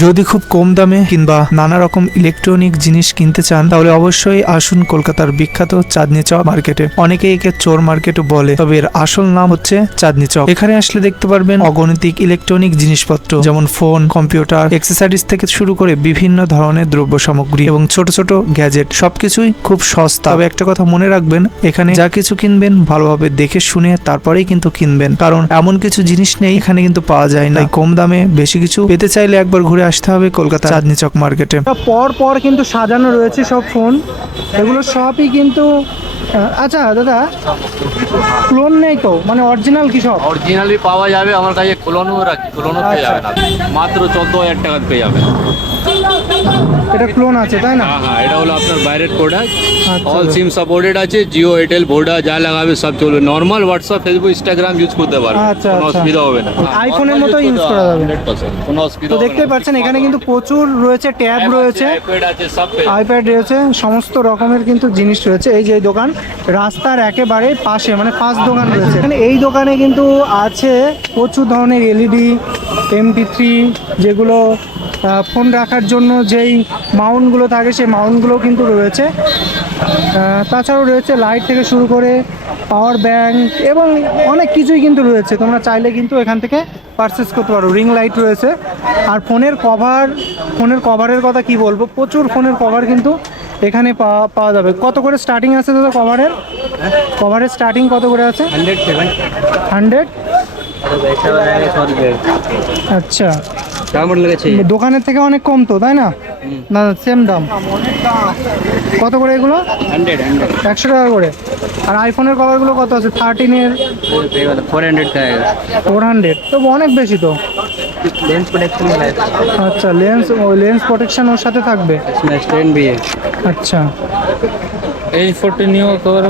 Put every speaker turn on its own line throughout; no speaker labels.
যদি খুব কম দামে কিংবা নানা রকম ইলেকট্রনিক জিনিস কিনতে চান, তাহলে অবশ্যই আসুন কলকাতার বিখ্যাত চাঁদনি চক মার্কেটে। অনেকে একে চোর মার্কেটও বলে, তবে এর আসল নাম হচ্ছে চাঁদনি চক। এখানে আসলে দেখতে পারবেন অগণিতিক ইলেকট্রনিক জিনিসপত্র, যেমন ফোন, কম্পিউটার এক্সেসরিজ থেকে শুরু করে বিভিন্ন ধরনের দ্রব্য সামগ্রী এবং ছোট ছোট গ্যাজেট। সবকিছুই খুব সস্তা। তবে একটা কথা মনে রাখবেন, এখানে যা কিছু কিনবেন ভালোভাবে দেখে শুনে তারপরেই কিন্তু কিনবেন। কারণ এমন কিছু জিনিস নেই, এখানে কিন্তু পাওয়া যায় না। কম দামে বেশি কিছু পেতে চাইলে একবার ঘুরে আসতে হবে কলকাতা চাঁদনি চক মার্কেটে।
পর পর কিন্তু সাজানো রয়েছে সব ফোন এগুলো সবই কিন্তু আচ্ছা দাদা ক্লোন নেই তো? মানে অরিজিনাল কি সব?
অরিজিনালই পাওয়া যাবে আমার কাছে ক্লোনও রাখি ক্লোনও পেয়ে যাবে না। মাত্র চোদ্দ হাজার টাকা পেয়ে যাবেন
এটা ক্লোন আছে তাই না?
হ্যাঁ হ্যাঁ এটা হলো আপনার বাইরের প্রোডাক্ট। অল সিম সাপোর্টেড আছে জিও এয়ারটেল ভোডা যা লাগাবে সব চলবে। Normal WhatsApp Facebook Instagram use করতে পারবে।
আচ্ছা,
কোনো
আচ্ছা।
অসুবিধা হবে না।
আইফোনের মতো use করা যাবে।
100% কোনো অসুবিধা
তো দেখতে। পাচ্ছেন এখানে কিন্তু প্রচুর রয়েছে ট্যাব রয়েছে।
আছে, আছে সব
আইপ্যাড রয়েছে সমস্ত রকমের কিন্তু জিনিস রয়েছে। এই যে দোকান রাস্তার একেবারে পাশে মানে পাঁচ দোকান রয়েছে। এখানে এই দোকানে কিন্তু আছে প্রচুর ধরনের এলইডি এমপি থ্রি যেগুলো ফোন রাখার জন্য যেই মাউন্টগুলো থাকে সেই মাউন্টগুলো কিন্তু রয়েছে। তাছাড়াও রয়েছে লাইট থেকে শুরু করে পাওয়ার ব্যাংক এবং অনেক কিছুই কিন্তু রয়েছে। তোমরা চাইলে কিন্তু এখান থেকে পারচেস করতে পারো। রিং লাইট রয়েছে। আর ফোনের কভার ফোনের কভারের কথা কি বলব? প্রচুর ফোনের কভার কিন্তু এখানে পাওয়া পাওয়া যাবে। কত করে স্টার্টিং আছে দাদা কভারের কভারের স্টার্টিং কত করে আছে? হান্ড্রেড আচ্ছা। কেমন লেগেছে দোকানের থেকে অনেক কম তো তাই না না সেম দাম কত করে এগুলো একশো টাকা করে আর আইফোনের কভারগুলো কত আছে থার্টিনের
ফোর হান্ড্রেড
ফোর হান্ড্রেড তো অনেক বেশি তো
লেন্স প্রোটেকশন
আচ্ছা লেন্স ওই লেন্স প্রোটেকশন ওর সাথে থাকবে আচ্ছা
এই ফটো নিও কভার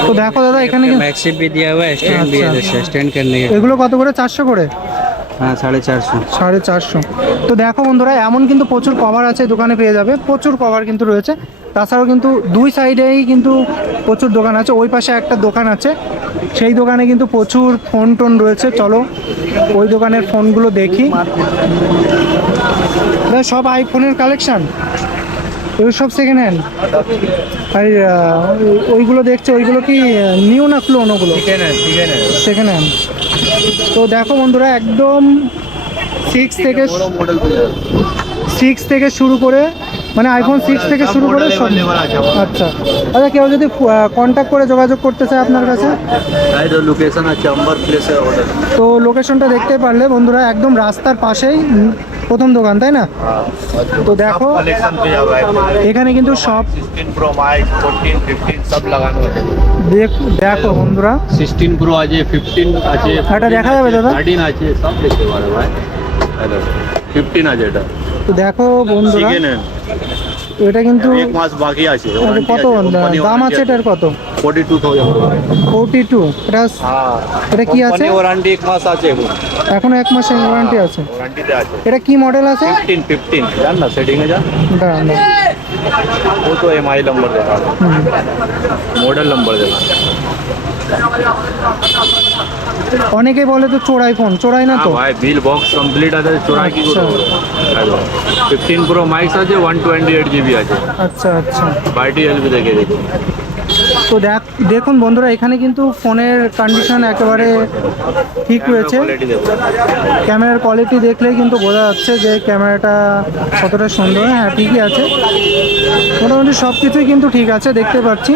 তো দেখো দাদা এখানে
ম্যাক্সিপ দিয়ে দেওয়া স্ট্যান্ড
দিয়ে
দিয়েছে স্ট্যান্ড কেন
এগুলো কত করে চারশো করে
হ্যাঁ সাড়ে চারশো।
সাড়ে চারশো। তো দেখো বন্ধুরা এমন কিন্তু প্রচুর কভার আছে দোকানে পেয়ে যাবে। প্রচুর কভার কিন্তু রয়েছে। তাছাড়াও কিন্তু দুই সাইডেই কিন্তু প্রচুর দোকান আছে। ওই পাশে একটা দোকান আছে। সেই দোকানে কিন্তু প্রচুর ফোন টোন রয়েছে। চলো ওই দোকানের ফোনগুলো দেখি। সব আইফোনের কালেকশান ওই সব সেকেন্ড হ্যান্ড আর ওইগুলো দেখছে? ওইগুলো কি নিউ না ক্লোন ওগুলো? সেকেন্ড হ্যান্ড তো দেখো বন্ধুরা একদম সিক্স থেকে সিক্স থেকে শুরু করে মানে আইফোন সিক্স থেকে শুরু করে আচ্ছা। আচ্ছা কেউ যদি কন্ট্যাক্ট করে যোগাযোগ করতে চায় আপনার কাছে? তো লোকেশনটা দেখতে পারলে বন্ধুরা একদম রাস্তার পাশেই প্রথম দোকান তাই না? তো দেখো এখানে কিন্তু সব
সব লাগানো আছে।
দেখো বন্ধুরা।
সিক্সটিন প্রো আছে ফিফটিন আছে
এটা দেখা যাবে দাদা?
থার্টিন আছে সব দেখতে পারো ভাই। ফিফটিন আছে এটা।
তো দেখো বন্ধুরা তো এটা কিন্তু
এক মাস বাকি আছে আচ্ছা,
কত দাম আছে এটার কত?
42000
42 এটা
হ্যাঁ,
এটা কি আছে?
ওয়ারেন্টি এক মাস আছে
এখন। এক মাস ওয়ারেন্টি আছে।
ওয়ারেন্টিতে আছে।
এটা কি মডেল আছে?
15 15 জান না সেটিং এ যান।
না
वो तो एमआई नंबर देगा
হুম।
मॉडल नंबर देगा
অনেকে বলে তো চোরাই ফোন চোরাই না তো
हाँ भाई बिल बॉक्स कंप्लीट আছে চোরা কি
আচ্ছা।
করব 15 প্রো ম্যাক্স আছে 128 জিবি আছে
আচ্ছা আচ্ছা
বাইটি এলবি দেখে দেখি
তো দেখ দেখুন বন্ধুরা এখানে কিন্তু ফোনের কন্ডিশন একেবারে ঠিক রয়েছে। ক্যামেরার কোয়ালিটি দেখলেই কিন্তু বোঝা যাচ্ছে যে ক্যামেরাটা কতটা সুন্দর। হ্যাঁ ঠিকই আছে। মোটামুটি সব কিছুই কিন্তু ঠিক আছে দেখতে পাচ্ছি।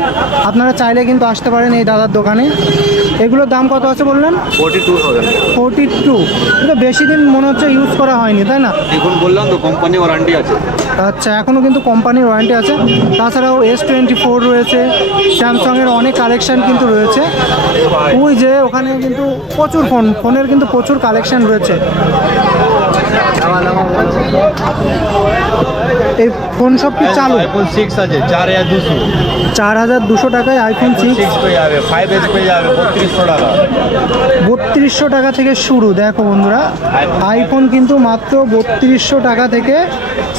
আপনারা চাইলে কিন্তু আসতে পারেন এই দাদার দোকানে। এগুলোর দাম কত আছে বললেন?
42000
ফোরটি টু কিন্তু বেশি দিন মনে হচ্ছে ইউজ করা হয়নি তাই না?
দেখুন বললাম তো কোম্পানি ওয়ারেন্টি আছে।
আচ্ছা এখনও কিন্তু কোম্পানির ওয়ারেন্টি আছে। তাছাড়াও এস টোয়েন্টি ফোর রয়েছে স্যামসংয়ের অনেক কালেকশান কিন্তু রয়েছে। ওই যে ওখানে কিন্তু প্রচুর ফোন ফোনের কিন্তু প্রচুর কালেকশান রয়েছে। এই ফোন সব কি চালু?
আইফোন 6
আছে 4200 4200 টাকায় আইফোন
6 পেয়ে যাবে 5s পেয়ে যাবে 3200 টাকা।
3200 টাকা থেকে শুরু দেখো বন্ধুরা। আইফোন কিন্তু মাত্র 3200 টাকা থেকে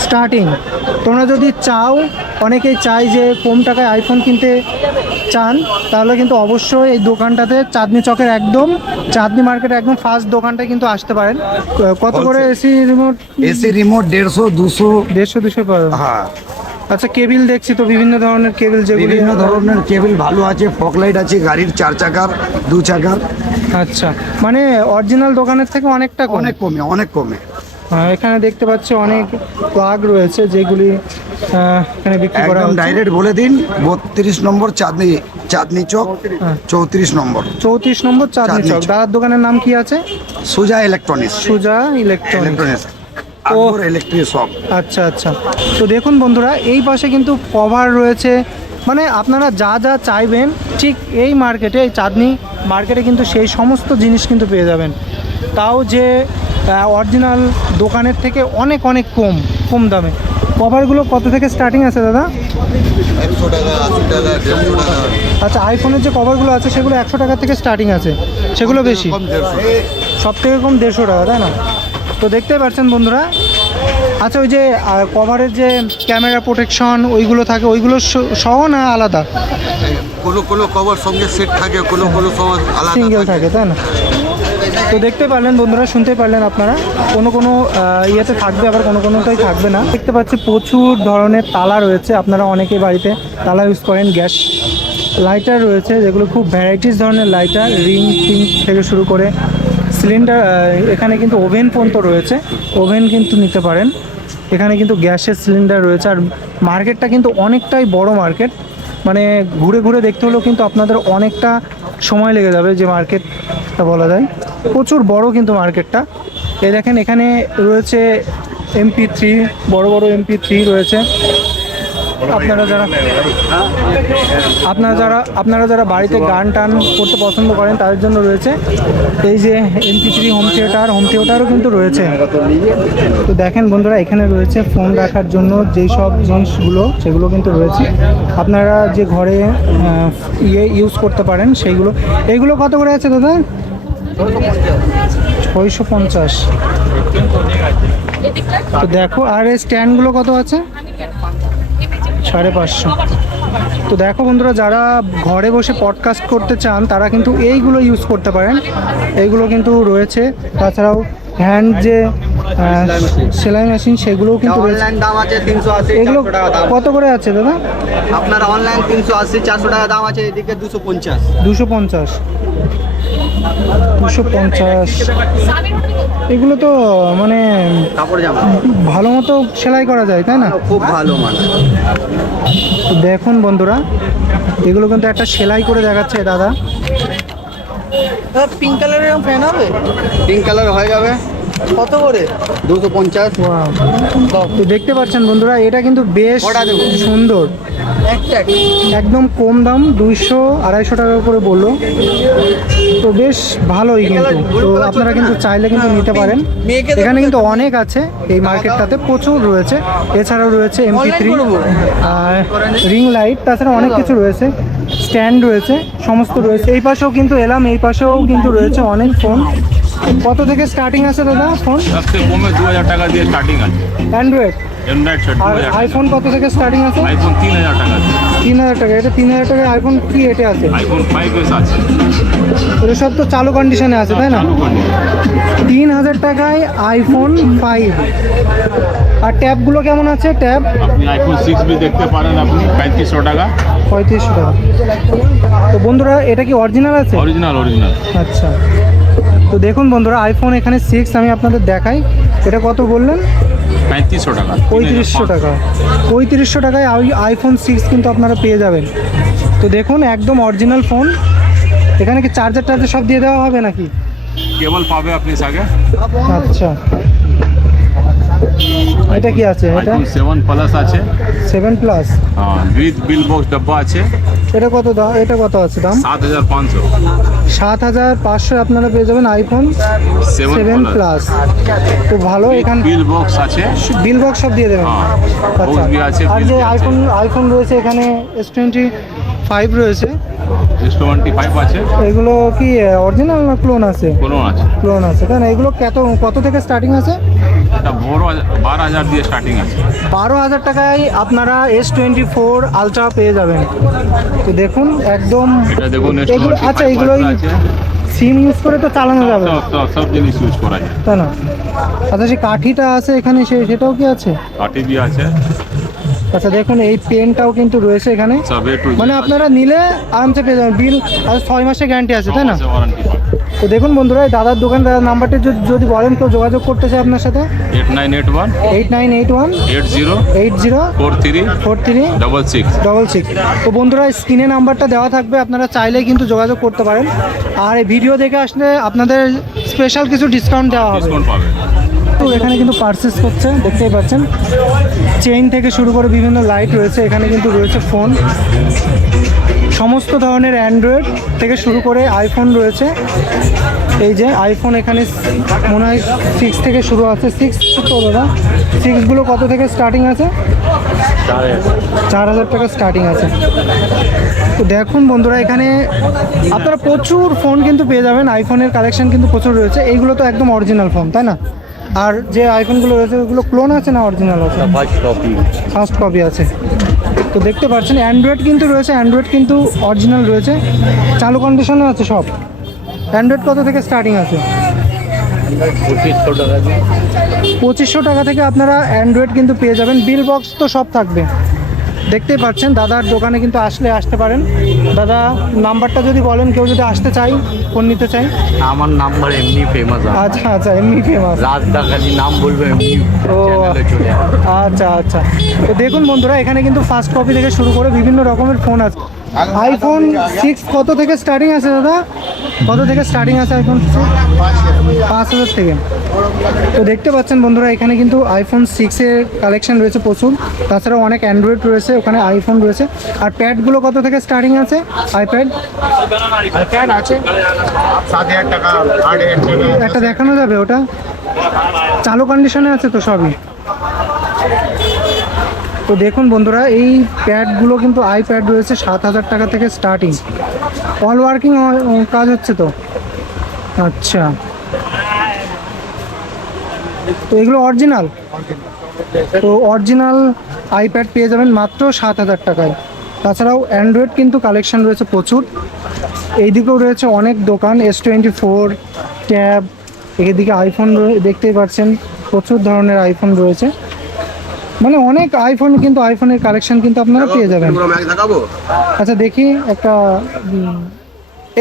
স্টার্টিং তোমরা যদি চাও অনেকেই চাই যে কম টাকায় আইফোন কিনতে চান তাহলে কিন্তু অবশ্যই এই দোকানটাতে চাঁদনি চকের একদম চাঁদনি মার্কেটে একদম ফার্স্ট দোকানটায় কিন্তু আসতে পারেন। কত করে এসি রিমোট
এসি রিমোট দেড়শো দুশো।
দেড়শো দুশো পাবেন
হ্যাঁ।
আচ্ছা কেবিল দেখছি তো বিভিন্ন ধরনের কেবিল যেগুলো
বিভিন্ন ধরনের কেবিল ভালো আছে ফক লাইট আছে গাড়ির চার চাকার দু চাকার।
আচ্ছা মানে অরিজিনাল দোকানের থেকে অনেকটা
অনেক কমে অনেক কমে।
এখানে দেখতে পাচ্ছি অনেক প্লাগ রয়েছে যেগুলি এখানে বিক্রি করা
একদম ডাইরেক্ট বলে দিন বত্রিশ নম্বর চাঁদনি চাঁদনি চক চৌত্রিশ নম্বর।
চৌত্রিশ নম্বর চাঁদনি চক। দাদার দোকানের নাম কি আছে?
Suja
electronics. Suja
electronics. Electronics. Electric shop
আচ্ছা আচ্ছা। তো দেখুন বন্ধুরা এই পাশে কিন্তু কভার রয়েছে। মানে আপনারা যা যা চাইবেন ঠিক এই মার্কেটে এই চাঁদনি মার্কেটে কিন্তু সেই সমস্ত জিনিস কিন্তু পেয়ে যাবেন। তাও যে অরিজিনাল দোকানের থেকে অনেক অনেক কম কম দামে। কভারগুলো কত থেকে স্টার্টিং আছে দাদা? আচ্ছা আইফোনের যে কভারগুলো আছে সেগুলো একশো টাকা থেকে স্টার্টিং আছে। সেগুলো বেশি? সব থেকে কম দেড়শো টাকা তাই না? তো দেখতে পাচ্ছেন বন্ধুরা। আচ্ছা ওই যে কভারের যে ক্যামেরা প্রোটেকশন ওইগুলো থাকে ওইগুলো সহ না আলাদা?
কোনো কোনো কভার সঙ্গে সেট থাকে কোনো কোনো সময় আলাদা
সিঙ্গেল থাকে তাই না? তো দেখতে পারলেন বন্ধুরা, শুনতে পারলেন আপনারা। কোনো কোনো ইয়েতে থাকবে, আবার কোনো কোনোটাই থাকবে না। দেখতে পাচ্ছি প্রচুর ধরনের তালা রয়েছে। আপনারা অনেকে বাড়িতে তালা ইউজ করেন, গ্যাস লাইটার রয়েছে, যেগুলো খুব ভ্যারাইটিস ধরনের লাইটার রিং টিং থেকে শুরু করে সিলিন্ডার এখানে কিন্তু ওভেন পর্যন্ত রয়েছে। ওভেন কিন্তু নিতে পারেন। এখানে কিন্তু গ্যাসের সিলিন্ডার রয়েছে। আর মার্কেটটা কিন্তু অনেকটাই বড় মার্কেট মানে ঘুরে ঘুরে দেখতে হলেও কিন্তু আপনাদের অনেকটা সময় লেগে যাবে যে মার্কেটটা বলা যায়। প্রচুর বড় কিন্তু মার্কেটটা। এই দেখেন এখানে রয়েছে এমপি থ্রি বড় বড় এমপি থ্রি রয়েছে। আপনারা যারা আপনারা যারা আপনারা যারা বাড়িতে গান টান করতে পছন্দ করেন তাদের জন্য রয়েছে এই যে MP three home theatre home থিয়েটারও কিন্তু রয়েছে। তো দেখেন বন্ধুরা এখানে রয়েছে ফোন রাখার জন্য যেই সব জিনিসগুলো সেগুলো কিন্তু রয়েছে। আপনারা যে ঘরে ইয়ে ইউজ করতে পারেন সেইগুলো এইগুলো কত করে আছে দাদা? ছয়শো পঞ্চাশ। তো দেখো আর এই স্ট্যান্ডগুলো কত আছে? সাড়ে পাঁচশো। তো দেখো বন্ধুরা, যারা ঘরে বসে পডকাস্ট করতে চান, তারা কিন্তু এইগুলো ইউজ করতে পারেন। এইগুলো কিন্তু রয়েছে। তাছাড়াও হ্যান্ড যে সেলাই মেশিন সেগুলোও কিন্তু
অনলাইন দাম আছে তিনশো আশি
এগুলো
চারশো টাকা দাম।
কত করে আছে দাদা?
আপনার অনলাইন তিনশো আশি চারশো টাকা দাম আছে এদিকে দুশো পঞ্চাশ।
দুশো পঞ্চাশ। দুশো পঞ্চাশ। এগুলো তো মানে
কাপড় জামা।
ভালো মতো সেলাই করা যায় তাই না?
খুব ভালো মানে
তো দেখুন বন্ধুরা এগুলো কিন্তু একটা সেলাই করে দেখাচ্ছে দাদা।
পিঙ্ক কালারের ফ্যান হবে? পিঙ্ক কালার হয়ে যাবে। কত করে? দুশো পঞ্চাশ.
তো দেখতে পাচ্ছেন বন্ধুরা এটা কিন্তু বেশ সুন্দর। একদম কম দাম দুইশো আড়াইশো টাকা করে বলল। তো বেশ ভালোই কিন্তু। তো আপনারা কিন্তু চাইলে কিন্তু নিতে পারেন। এখানে কিন্তু অনেক আছে। এই মার্কেটটাতে প্রচুর রয়েছে। এছাড়াও রয়েছে এমপি থ্রি রিং লাইট তাছাড়া অনেক কিছু রয়েছে। স্ট্যান্ড রয়েছে সমস্ত রয়েছে। এই পাশেও কিন্তু এলাম এই পাশেও কিন্তু রয়েছে অনেক ফোন কত থেকে স্টার্টিং আছে দাদা ফোন
সবচেয়ে কমে দু হাজার টাকা দিয়ে স্টার্টিং আছে।
অ্যান্ড্রয়েড
অ্যান্ড্রয়েড সেট
আর আইফোন কত থেকে স্টার্টিং আছে?
আইফোন তিন হাজার টাকা আছে।
তিন হাজার টাকা এটা তিন হাজার টাকা আইফোন কি এটে আছে।
আইফোন ফাইভ এস আছে।
এটা সব তো চালু কন্ডিশনে আছে তাই না? তিন হাজার টাকায় আইফোন ফাইভ আর ট্যাবগুলো কেমন আছে? ট্যাব
আপনি আইফোন সিক্স বি দেখতে পারেন আপনি পঁয়ত্রিশশো টাকা।
পঁয়ত্রিশশো টাকা। তো বন্ধুরা এটা কি অরিজিনাল আছে?
অরিজিনাল অরিজিনাল
আচ্ছা। তো দেখুন বন্ধুরা আইফোন এখানে সিক্স আমি আপনাদের দেখাই। এটা কত বললেন?
পঁয়ত্রিশশো টাকা
পঁয়ত্রিশশো টাকা। পঁয়ত্রিশশো টাকায় আই- আইফোন সিক্স কিন্তু আপনারা পেয়ে যাবেন। তো দেখুন একদম অরিজিনাল ফোন এখানে কি চার্জার টার্জার সব দিয়ে দেওয়া হবে নাকি?
কেবল পাবে আপনি সাগে
আচ্ছা। এটা কি আছে? এটা?
আইফোন সেভেন প্লাস আছে।
সেভেন প্লাস হ্যাঁ
উইথ বিল বক্স ডাব্বা আছে।
এটা কত দাম এটা কত আছে দাম?
সাত হাজার পাঁচশো।
সাত হাজার পাঁচশো আপনারা পেয়ে যাবেন আইফোন
সেভেন
প্লাস তো ভালো এখানে
বিল বক্স আছে।
বিল বক্স সব দিয়ে দেবেন। আচ্ছা। আর যে আইফোন আইফোন রয়েছে এখানে এস টোয়েন্টি ফাইভ রয়েছে। এগুলো কি অরিজিনাল না ক্লোন আছে?
ক্লোন আছে।
ক্লোন আছে কারণ এগুলো কত কত থেকে স্টার্টিং আছে?
এটা বড় বারো হাজার দিয়ে স্টার্টিং আছে।
বারো হাজার টাকায় আপনারা এস টোয়েন্টি ফোর আলট্রা পেয়ে যাবেন। তো দেখুন একদম
এটা দেখুন
এগুলো আচ্ছা এগুলোই সিম ইউজ করে তো চালানো যাবে।
সব জিনিস ইউজ করা যায়।
তাই না? আচ্ছা সেই কাঠিটা আছে এখানে সে সেটাও কি আছে?
কাঠি भी আছে।
আচ্ছা দেখুন এই পেনটাও কিন্তু রয়েছে এখানে। মানে আপনারা নিলে আরামসে পেয়ে যাবেন। বিল আর ছয় মাসের গ্যারান্টি আছে তাই না? তো দেখুন বন্ধুরা এই দাদার দোকান দাদার নাম্বারটা যদি- যদি বলেন কেউ যোগাযোগ করতে চায় আপনার সাথে।
Eight nine eight one
eight nine eight one
eight zero
eight zero
four three
four three
double six
double six তো বন্ধুরা স্ক্রিনে নাম্বারটা দেওয়া থাকবে আপনারা চাইলেই কিন্তু যোগাযোগ করতে পারেন। আর এই ভিডিও দেখে আসলে আপনাদের স্পেশাল কিছু ডিসকাউন্ট দেওয়া হবে। তো এখানে কিন্তু পারচেস করছে দেখতেই পাচ্ছেন। চেইন থেকে শুরু করে বিভিন্ন লাইট রয়েছে এখানে কিন্তু রয়েছে ফোন সমস্ত ধরনের অ্যান্ড্রয়েড থেকে শুরু করে আইফোন রয়েছে। এই যে আইফোন এখানে মনে হয় সিক্স থেকে শুরু আছে। সিক্স তো দাদা সিক্সগুলো কত থেকে স্টার্টিং আছে? চার হাজার। টাকা স্টার্টিং আছে। তো দেখুন বন্ধুরা এখানে আপনারা প্রচুর ফোন কিন্তু পেয়ে যাবেন। আইফোনের কালেকশন কিন্তু প্রচুর রয়েছে। এইগুলো তো একদম অরিজিনাল ফোন তাই না? আর যে আইফোনগুলো রয়েছে ওগুলো ক্লোন আছে না অরিজিনাল আছে? ফার্স্ট কপি আছে। তো দেখতে পাচ্ছেন অ্যান্ড্রয়েড কিন্তু রয়েছে অ্যান্ড্রয়েড কিন্তু অরিজিনাল রয়েছে, চালু কন্ডিশনে আছে সব। অ্যান্ড্রয়েড কত থেকে স্টার্টিং আছে? পঁচিশশো টাকা। থেকে আপনারা অ্যান্ড্রয়েড কিন্তু পেয়ে যাবেন। বিল বক্স তো সব থাকবে। দেখতেই পাচ্ছেন দাদার দোকানে কিন্তু আসলে আসতে পারেন। দাদা নাম্বারটা যদি বলেন কেউ যদি আসতে চাই ফোন নিতে চাই
আমার নাম্বার এমনি ফেমাস
আচ্ছা আচ্ছা এমনি ফেমাস
রাজদা খালি নাম বলবে এমনি
ও আচ্ছা আচ্ছা। তো দেখুন বন্ধুরা এখানে কিন্তু ফার্স্ট কপি থেকে শুরু করে বিভিন্ন রকমের ফোন আছে। আইফোন সিক্স কত থেকে স্টার্টিং আছে দাদা? কত থেকে স্টার্টিং আছে আইফোন পাঁচ হাজার থেকে। তো দেখতে পাচ্ছেন বন্ধুরা এখানে কিন্তু আইফোন সিক্সের কালেকশন রয়েছে প্রচুর। তাছাড়াও অনেক অ্যান্ড্রয়েড রয়েছে ওখানে আইফোন রয়েছে। আর প্যাডগুলো কত থেকে স্টার্টিং আছে? আইপ্যাড আছে। একটা দেখানো যাবে ওটা? চালু কন্ডিশনে আছে তো সবই। তো দেখুন বন্ধুরা, এই প্যাডগুলো কিন্তু আইপ্যাড রয়েছে সাত হাজার টাকা থেকে স্টার্টিং অল ওয়ার্কিং কাজ হচ্ছে তো? আচ্ছা। তো এগুলো অরিজিনাল তো অরিজিনাল আইপ্যাড পেয়ে যাবেন মাত্র সাত হাজার টাকায়। তাছাড়াও অ্যান্ড্রয়েড কিন্তু কালেকশন রয়েছে প্রচুর। এইদিকেও রয়েছে অনেক দোকান এস টোয়েন্টি ফোর ট্যাব এদিকে আইফোন দেখতেই পাচ্ছেন, প্রচুর ধরনের আইফোন রয়েছে। মানে অনেক আইফোন কিন্তু আইফোনের কালেকশন কিন্তু আপনারা পেয়ে যাবেন। আচ্ছা দেখি একটা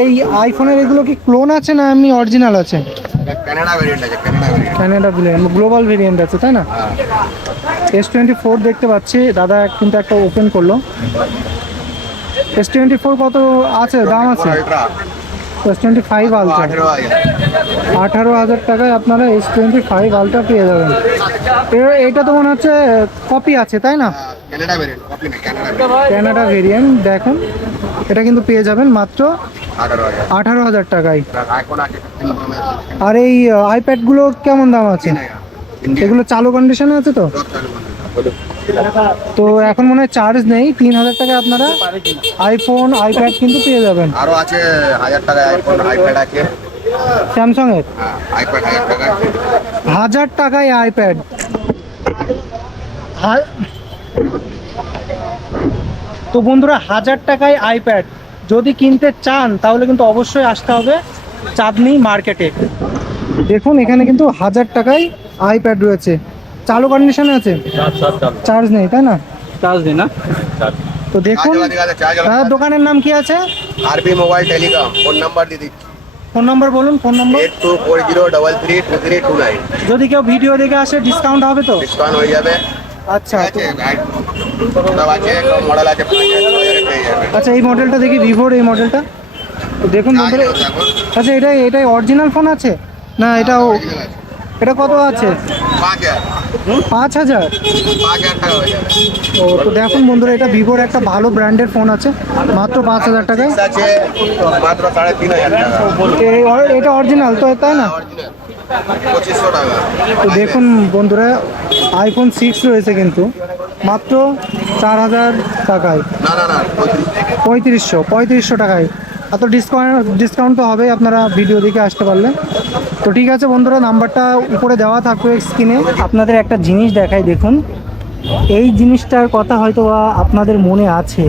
এই আইফোনের এগুলো কি ক্লোন আছে না এমনি অরিজিনাল আছে? ক্যানাডা ভেরিয়েন্ট গ্লোবাল ভেরিয়েন্ট আছে তাই না? এস টোয়েন্টি ফোর দেখতে পাচ্ছি দাদা কিন্তু একটা ওপেন করল। এস টোয়েন্টি ফোর কত আছে দাম আছে? এস টোয়েন্টি ফাইভ আলট্রা আঠারো হাজার। টাকায় আপনারা এস টোয়েন্টি ফাইভ আলট্রা পেয়ে যাবেন। এটা তো মনে হচ্ছে কপি আছে তাই না? ক্যানাডা ভেরিয়েন্ট দেখুন। এটা কিন্তু পেয়ে যাবেন মাত্র আঠারো হাজার। টাকায়। আর এই আইপ্যাডগুলো কেমন দাম আছে? এগুলো চালু কন্ডিশনে আছে তো? তো এখন মনে হয় চার্জ নেই তিন হাজার টাকায় আপনারা আইফোন আইপ্যাড কিন্তু পেয়ে যাবেন।
আরও আছে হাজার টাকায় আইফোন আইপ্যাড আছে।
স্যামসাং এর?
আইপ্যাড হাজার টাকায়
হাজার টাকায় আইপ্যাড তো বন্ধুরা হাজার টাকায় আইপ্যাড যদি কিনতে চান তাহলে কিন্তু অবশ্যই আসতে হবে চাঁদনি মার্কেটে। দেখুন এখানে কিন্তু হাজার টাকায় আইপ্যাড রয়েছে। চালু কন্ডিশনে আছে? চার্জ নেই তাই না?
চার্জ নেই না?
তো দেখুন দাদার দোকানের নাম কি আছে?
RB mobile telecom phone number দিয়ে দিচ্ছি।
ফোন নাম্বার বলুন phone number.
Eight two four zero double three two three two nine
যদি কেউ ভিডিও দেখে আসে ডিসকাউন্ট হবে তো?
ডিসকাউন্ট হয়ে যাবে।
আচ্ছা আচ্ছা এই মডেলটা দেখি ভিভোর এই মডেলটা তো দেখুন। আচ্ছা এটাই এটাই অরিজিনাল ফোন আছে? না এটাও এটা কত আছে? পাঁচ হাজার ও তো দেখুন বন্ধুরা এটা ভিভোর একটা ভালো ব্র্যান্ডের ফোন আছে মাত্র পাঁচ হাজার
টাকা।
এটা অরিজিনাল তো তাই না? তো দেখুন বন্ধুরা আইফোন সিক্স রয়েছে কিন্তু মাত্র চার হাজার টাকায় পঁয়ত্রিশশো পঁয়ত্রিশশো টাকায়। এত ডিসকাউন্ট ডিসকাউন্ট তো হবে আপনারা ভিডিও দেখে আসতে পারলে। তো ঠিক আছে বন্ধুরা, নাম্বারটা উপরে দেওয়া থাকবে স্ক্রিনে আপনাদের একটা জিনিস দেখাই, দেখুন। এই জিনিসটার কথা হয়তো আপনাদের মনে আছে।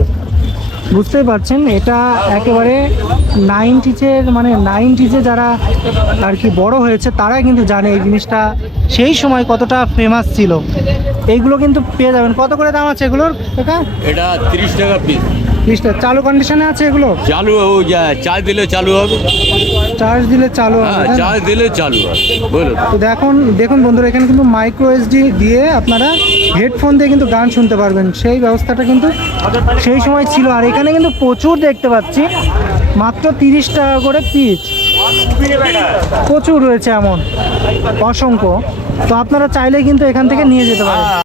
বুঝতেই পারছেন? এটা একেবারে নাইনটিজের মানে নাইনটিজে যারা আর কি বড় হয়েছে, তারাই কিন্তু জানে এই জিনিসটা। সেই সময় কতটা ফেমাস ছিল। এইগুলো কিন্তু পেয়ে যাবেন। কত করে দাম আছে এগুলোর? এটা
তিরিশ টাকা পিস
লিস্টটা চালু কন্ডিশনে আছে এগুলো?
চালু চার্জ দিলে চালু হবে।
চার্জ দিলে চালু হবে
হ্যাঁ? চার্জ দিলে চালু হবে বলুন।
তো দেখুন দেখুন বন্ধুরা এখানে কিন্তু মাইক্রো এসডি দিয়ে আপনারা হেডফোন দিয়ে কিন্তু গান শুনতে পারবেন। সেই ব্যবস্থাটা কিন্তু সেই সময় ছিল। আর এখানে কিন্তু প্রচুর দেখতে পাচ্ছি মাত্র তিরিশ টাকা করে পিচ প্রচুর রয়েছে এমন অসংখ্য। তো আপনারা চাইলে কিন্তু এখান থেকে নিয়ে যেতে পারেন।